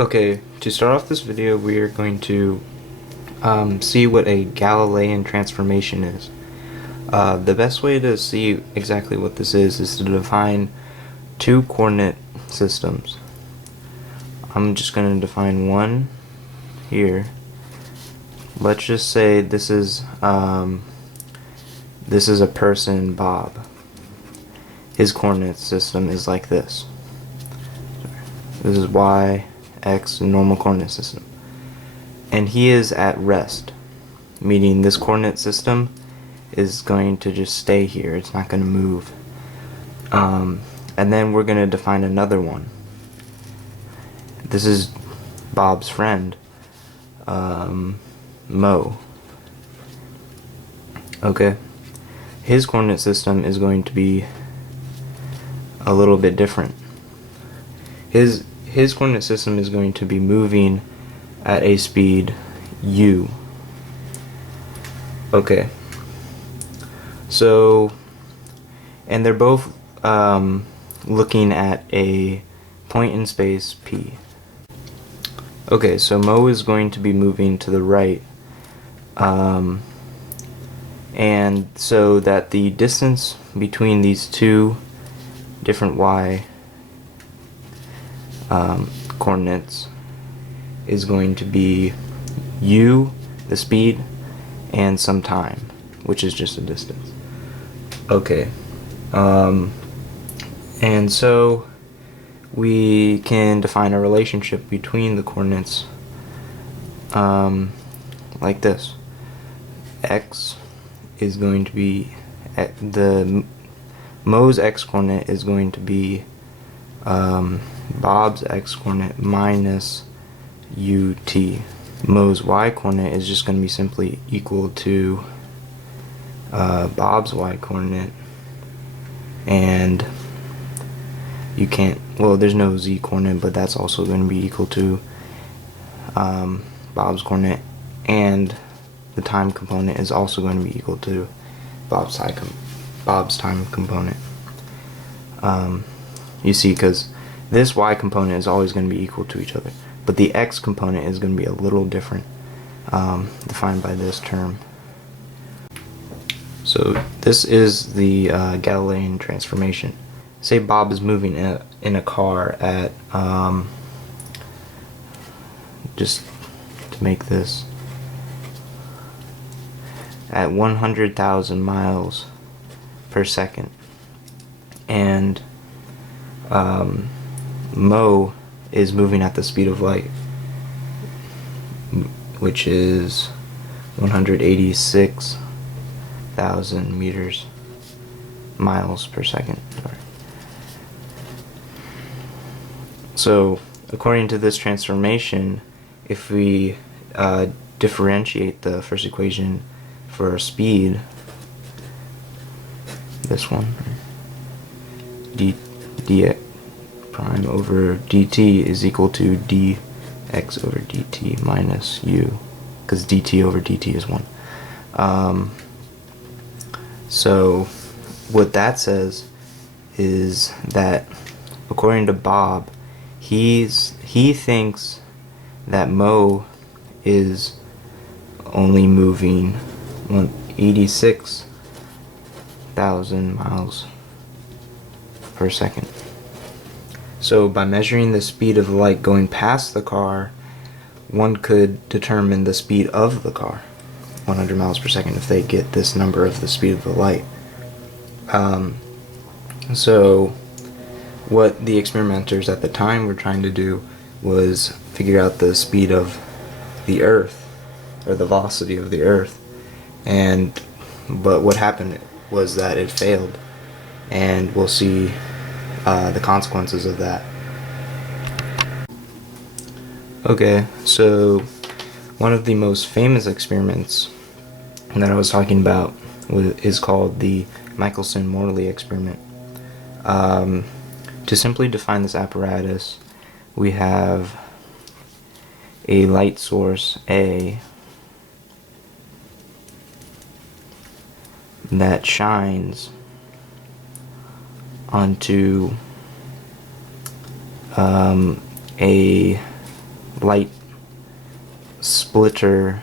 Okay, to start off this video, we are going to see what a Galilean transformation is. The best way to see exactly what this is to define two coordinate systems. I'm just going to define one here. Let's just say this is a person, Bob. His coordinate system is like this. This is y, x, normal coordinate system. And he is at rest, meaning this coordinate system is going to just stay here. It's not going to move. And then we're going to define another one. This is Bob's friend, Mo. Okay. His coordinate system is going to be a little bit different. His coordinate system is going to be moving at a speed u. Okay. So, and they're both looking at a point in space P. Okay, so Mo is going to be moving to the right, and so that the distance between these two different y coordinates is going to be u, the speed, and some time, which is just a distance. Okay, and so we can define a relationship between the coordinates like this. X is going to be Mo's x coordinate is going to be Bob's x coordinate minus ut. Mo's y coordinate is just going to be simply equal to Bob's y coordinate, and you can't, well, there's no z coordinate, but that's also going to be equal to Bob's coordinate, and the time component is also going to be equal to Bob's time component. You see, because this y component is always going to be equal to each other, but the x component is going to be a little different, defined by this term. So this is the Galilean transformation. Say Bob is moving in a car at, just to make this, at 100,000 miles per second, and Mo is moving at the speed of light, which is 186,000 miles per second. Sorry. So, according to this transformation, if we differentiate the first equation for speed, this one, dx prime over dt is equal to dx over dt minus u, because dt over dt is 1. So what that says is that, according to Bob, he thinks that Mo is only moving 186,000 miles per second. So by measuring the speed of the light going past the car, one could determine the speed of the car, 100 miles per second, if they get this number of the speed of the light. So what the experimenters at the time were trying to do was figure out the speed of the Earth, or the velocity of the Earth, but what happened was that it failed, and we'll see the consequences of that. Okay, so one of the most famous experiments that I was talking about is called the Michelson-Morley experiment. To simply define this apparatus, we have a light source A that shines onto a light splitter.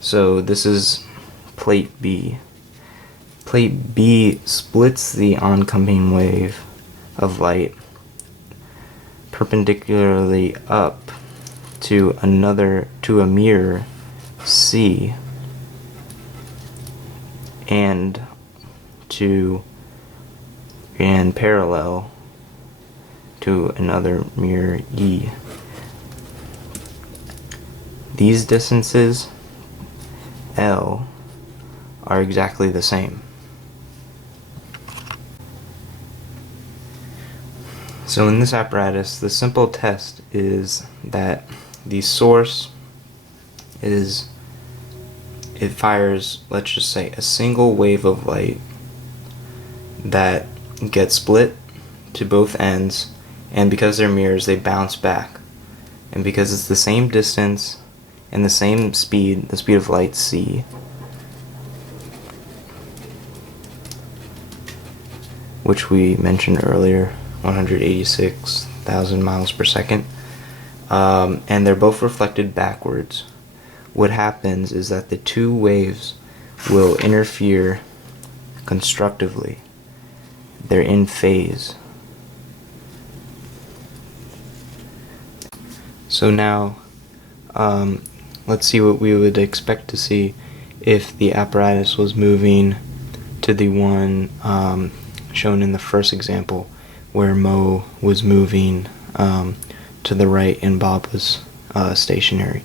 So this is plate B. Plate B splits the oncoming wave of light perpendicularly up to a mirror C and parallel to another mirror E. These distances L are exactly the same. So in this apparatus, the simple test is that the source it fires, let's just say, a single wave of light that gets split to both ends, and because they're mirrors, they bounce back. And because it's the same distance and the same speed, the speed of light c, which we mentioned earlier, 186,000 miles per second, and they're both reflected backwards. What happens is that the two waves will interfere constructively. They're in phase. So now, let's see what we would expect to see if the apparatus was moving to the one shown in the first example, where Mo was moving to the right and Bob was stationary.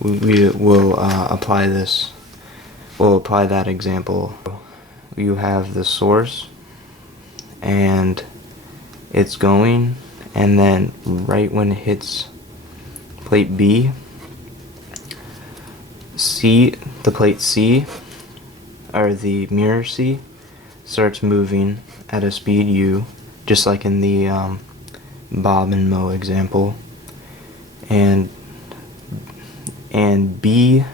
We will apply this. We'll apply that example. You have the source, and it's going, and then right when it hits plate B, the plate C, or the mirror C, starts moving at a speed u, just like in the Bob and Mo example, and B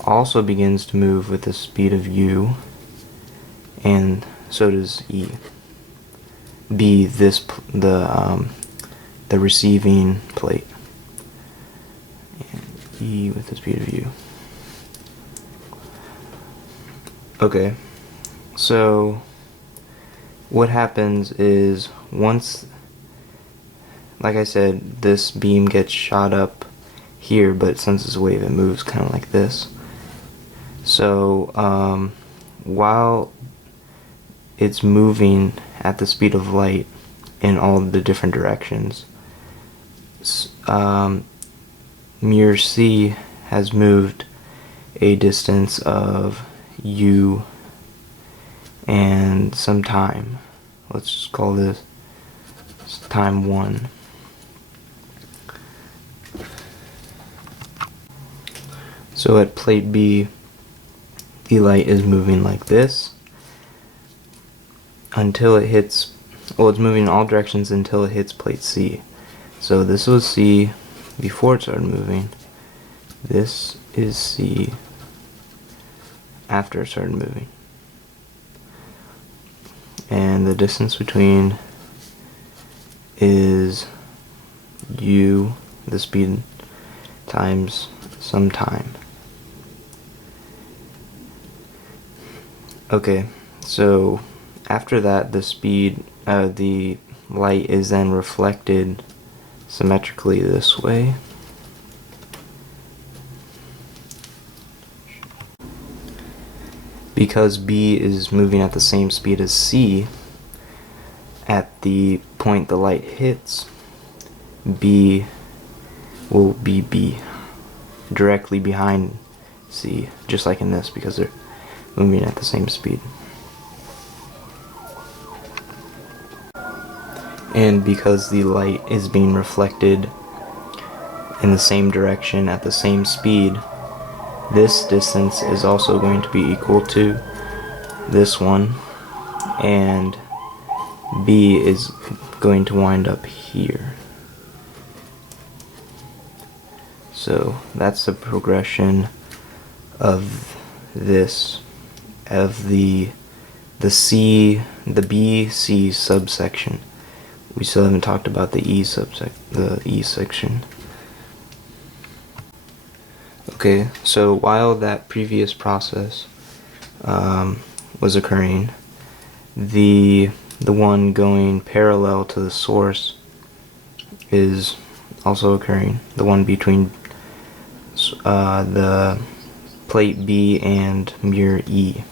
also begins to move with the speed of u, and so does E. B, the receiving plate, and E with the speed of u. Okay, so what happens is, once, like I said, this beam gets shot up here, but since it's a wave, it moves kind of like this. So while it's moving at the speed of light in all the different directions, mirror C has moved a distance of u and some time. Let's just call this time 1. So at plate B, the light is moving like this until it hits, well, it's moving in all directions until it hits plate C. So this was C before it started moving. This is C after it started moving. And the distance between is u, the speed, times some time. Okay, so after that, the light is then reflected symmetrically this way. Because B is moving at the same speed as C, at the point the light hits, B will be directly behind C, just like in this, because they're moving at the same speed. And because the light is being reflected in the same direction at the same speed, this distance is also going to be equal to this one, and B is going to wind up here. So that's the progression of this, of the BC subsection, we still haven't talked about the E section. Okay, so while that previous process was occurring, the one going parallel to the source is also occurring. The one between the plate B and mirror E.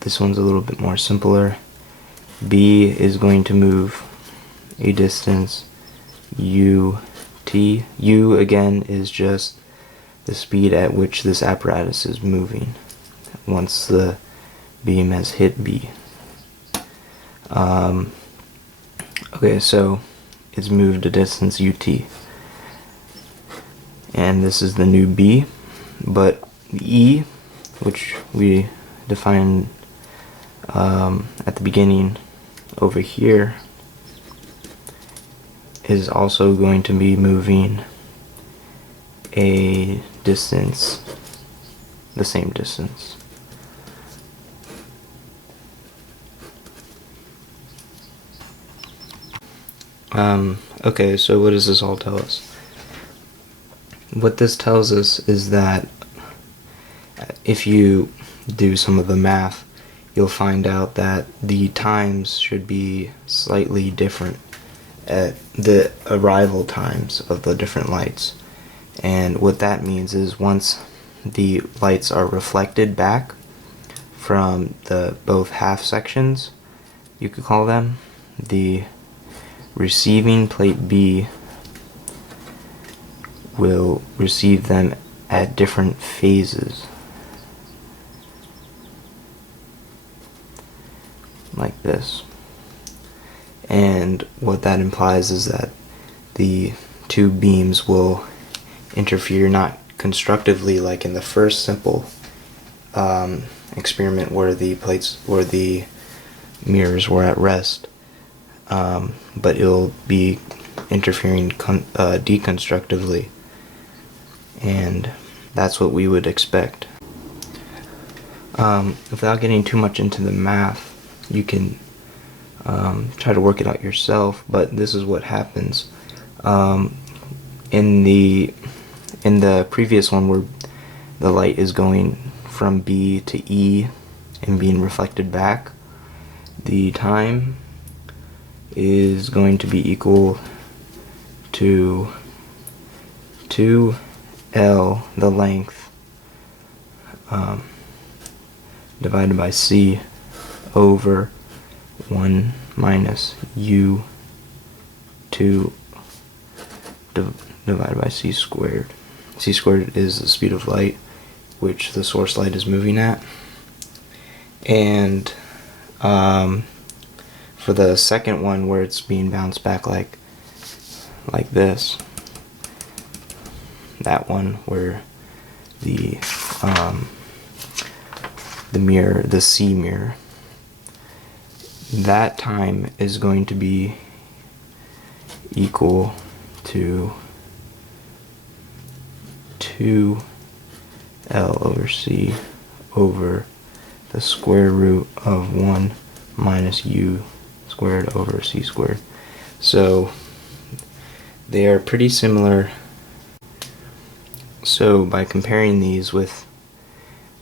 This one's a little bit more simpler. B is going to move a distance ut. U again is just the speed at which this apparatus is moving once the beam has hit B. Okay, so it's moved a distance ut. And this is the new B, but E, which we defined at the beginning over here, is also going to be moving a distance, the same distance. Okay, so what does this all tell us? What this tells us is that if you do some of the math, you'll find out that the times should be slightly different at the arrival times of the different lights. And what that means is once the lights are reflected back from the both half sections, you could call them, the receiving plate B will receive them at different phases, like this. And what that implies is that the two beams will interfere not constructively like in the first simple experiment where the mirrors were at rest, but it'll be interfering deconstructively, and that's what we would expect. Without getting too much into the math, you can try to work it out yourself, but this is what happens. In the previous one where the light is going from B to E and being reflected back, the time is going to be equal to 2L, the length, divided by C over 1 minus U2 divided by C squared. C squared is the speed of light which the source light is moving at. And for the second one where it's being bounced back like this, that one where the mirror, the C mirror, that time is going to be equal to 2L over C over the square root of 1 minus U squared over C squared. So they are pretty similar. So by comparing these with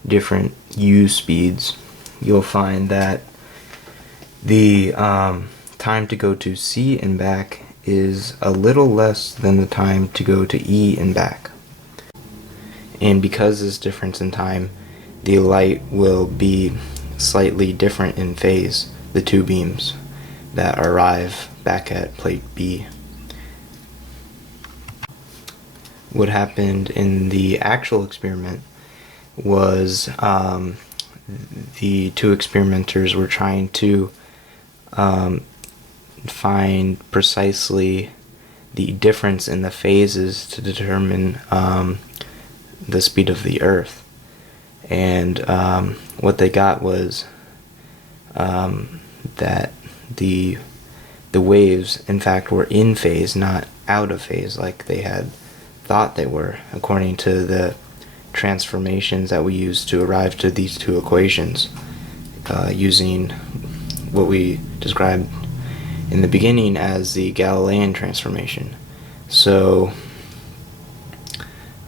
different U speeds, you'll find that the time to go to C and back is a little less than the time to go to E and back. And because of this difference in time, the light will be slightly different in phase, the two beams that arrive back at plate B. What happened in the actual experiment was the two experimenters were trying to find precisely the difference in the phases to determine the speed of the Earth. And what they got was that the waves in fact were in phase, not out of phase like they had thought they were, according to the transformations that we used to arrive to these two equations, using what we described in the beginning as the Galilean transformation. So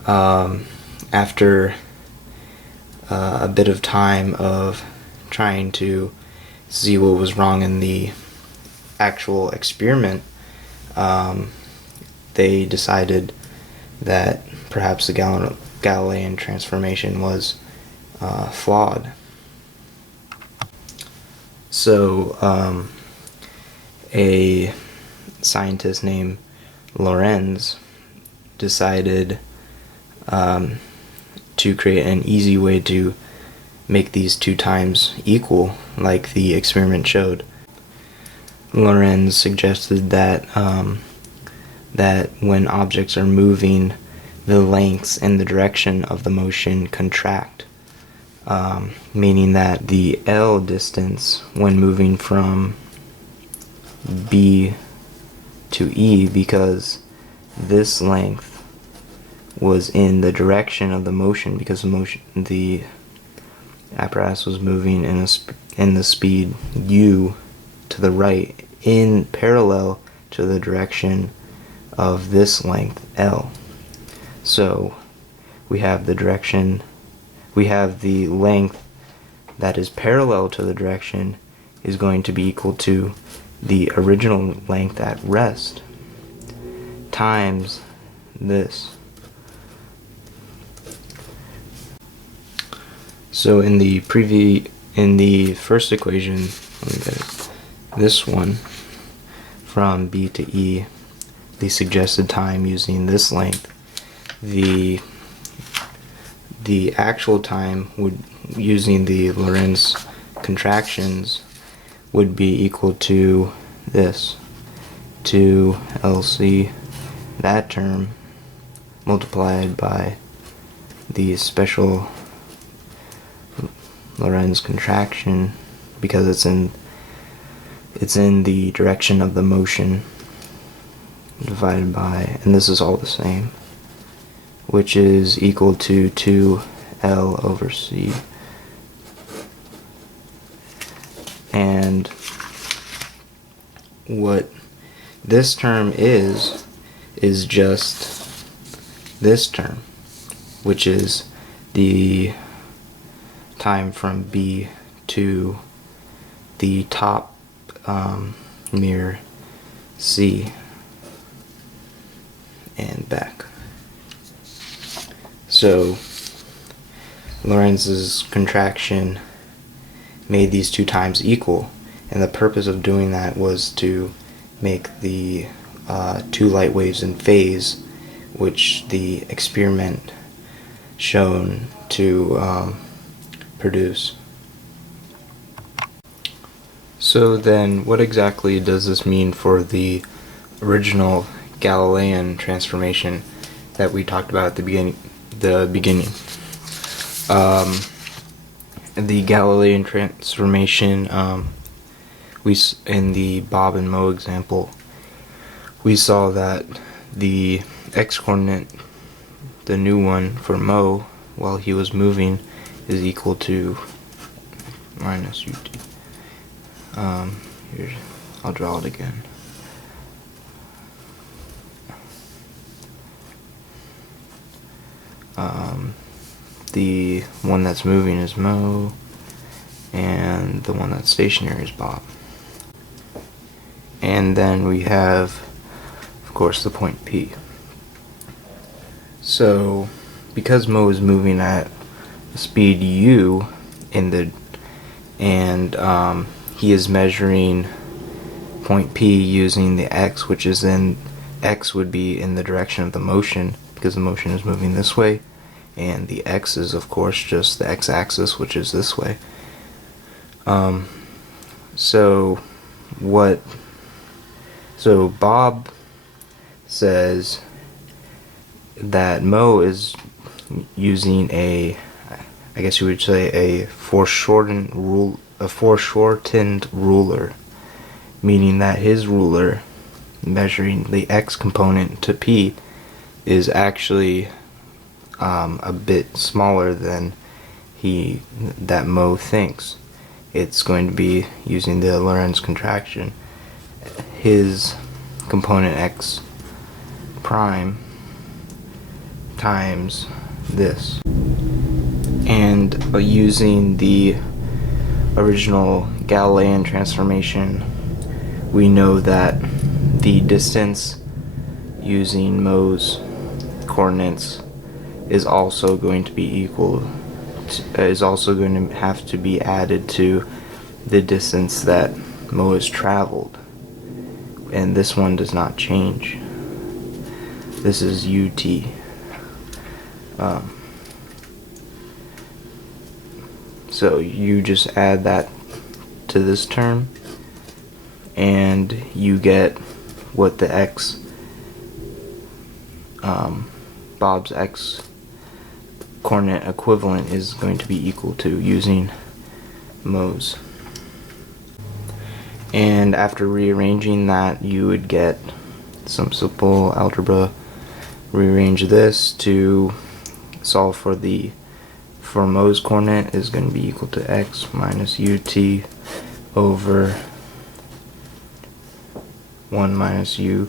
after a bit of time of trying to see what was wrong in the actual experiment, they decided that perhaps the Galilean transformation was flawed. So a scientist named Lorentz decided to create an easy way to make these two times equal, like the experiment showed. Lorentz suggested that that when objects are moving, the lengths and the direction of the motion contract, meaning that the L distance when moving from B to E, because this length was in the direction of the motion, because the apparatus was moving in the speed u to the right in parallel to the direction of this length L. So we have the length that is parallel to the direction is going to be equal to the original length at rest times this. So in the first equation, let me get it, this one from B to E, the suggested time using this length, the actual time would, using the Lorentz contractions, would be equal to this, 2LC, that term, multiplied by the special Lorentz contraction, because it's in the direction of the motion, divided by, and this is all the same, which is equal to 2L over C. And what this term is just this term, which is the time from B to the top near C and back. So Lorentz's contraction made these two times equal, and the purpose of doing that was to make the two light waves in phase, which the experiment shown to produce. So then, what exactly does this mean for the original Galilean transformation that we talked about at the beginning? The Galilean transformation, in the Bob and Mo example, we saw that the x-coordinate, the new one for Mo, while he was moving, is equal to minus ut. Here, I'll draw it again. The one that's moving is Mo, and the one that's stationary is Bob. And then we have, of course, the point P. So, because Mo is moving at speed u he is measuring point P using the x, which is in x would be in the direction of the motion, because the motion is moving this way, and the x is of course just the x-axis, which is this way. So Bob says that Mo is using I guess you would say a foreshortened ruler, meaning that his ruler measuring the x component to P is actually a bit smaller than that Mo thinks. It's going to be using the Lorentz contraction, his component x prime times this. And using the original Galilean transformation, we know that the distance using Mohs coordinates is also going to be is also going to have to be added to the distance that Mohs traveled, and this one does not change. This is UT. So you just add that to this term, and you get what the x, Bob's x coordinate equivalent is going to be equal to using Mohs. And after rearranging that, you would get some simple algebra. Rearrange this to solve for Mohs coordinate is going to be equal to x minus ut over 1 minus u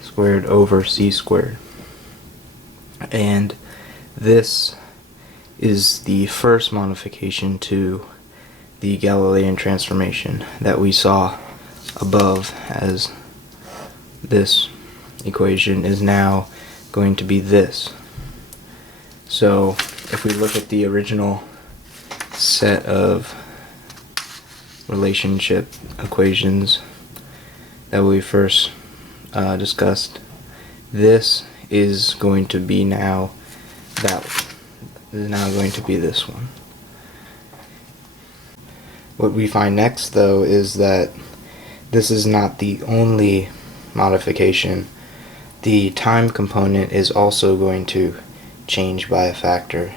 squared over c squared. And this is the first modification to the Galilean transformation that we saw above, as this equation is now going to be this. So if we look at the original set of relationship equations that we first discussed, this is going to be now going to be this one. What we find next, though, is that this is not the only modification. The time component is also going to change by a factor.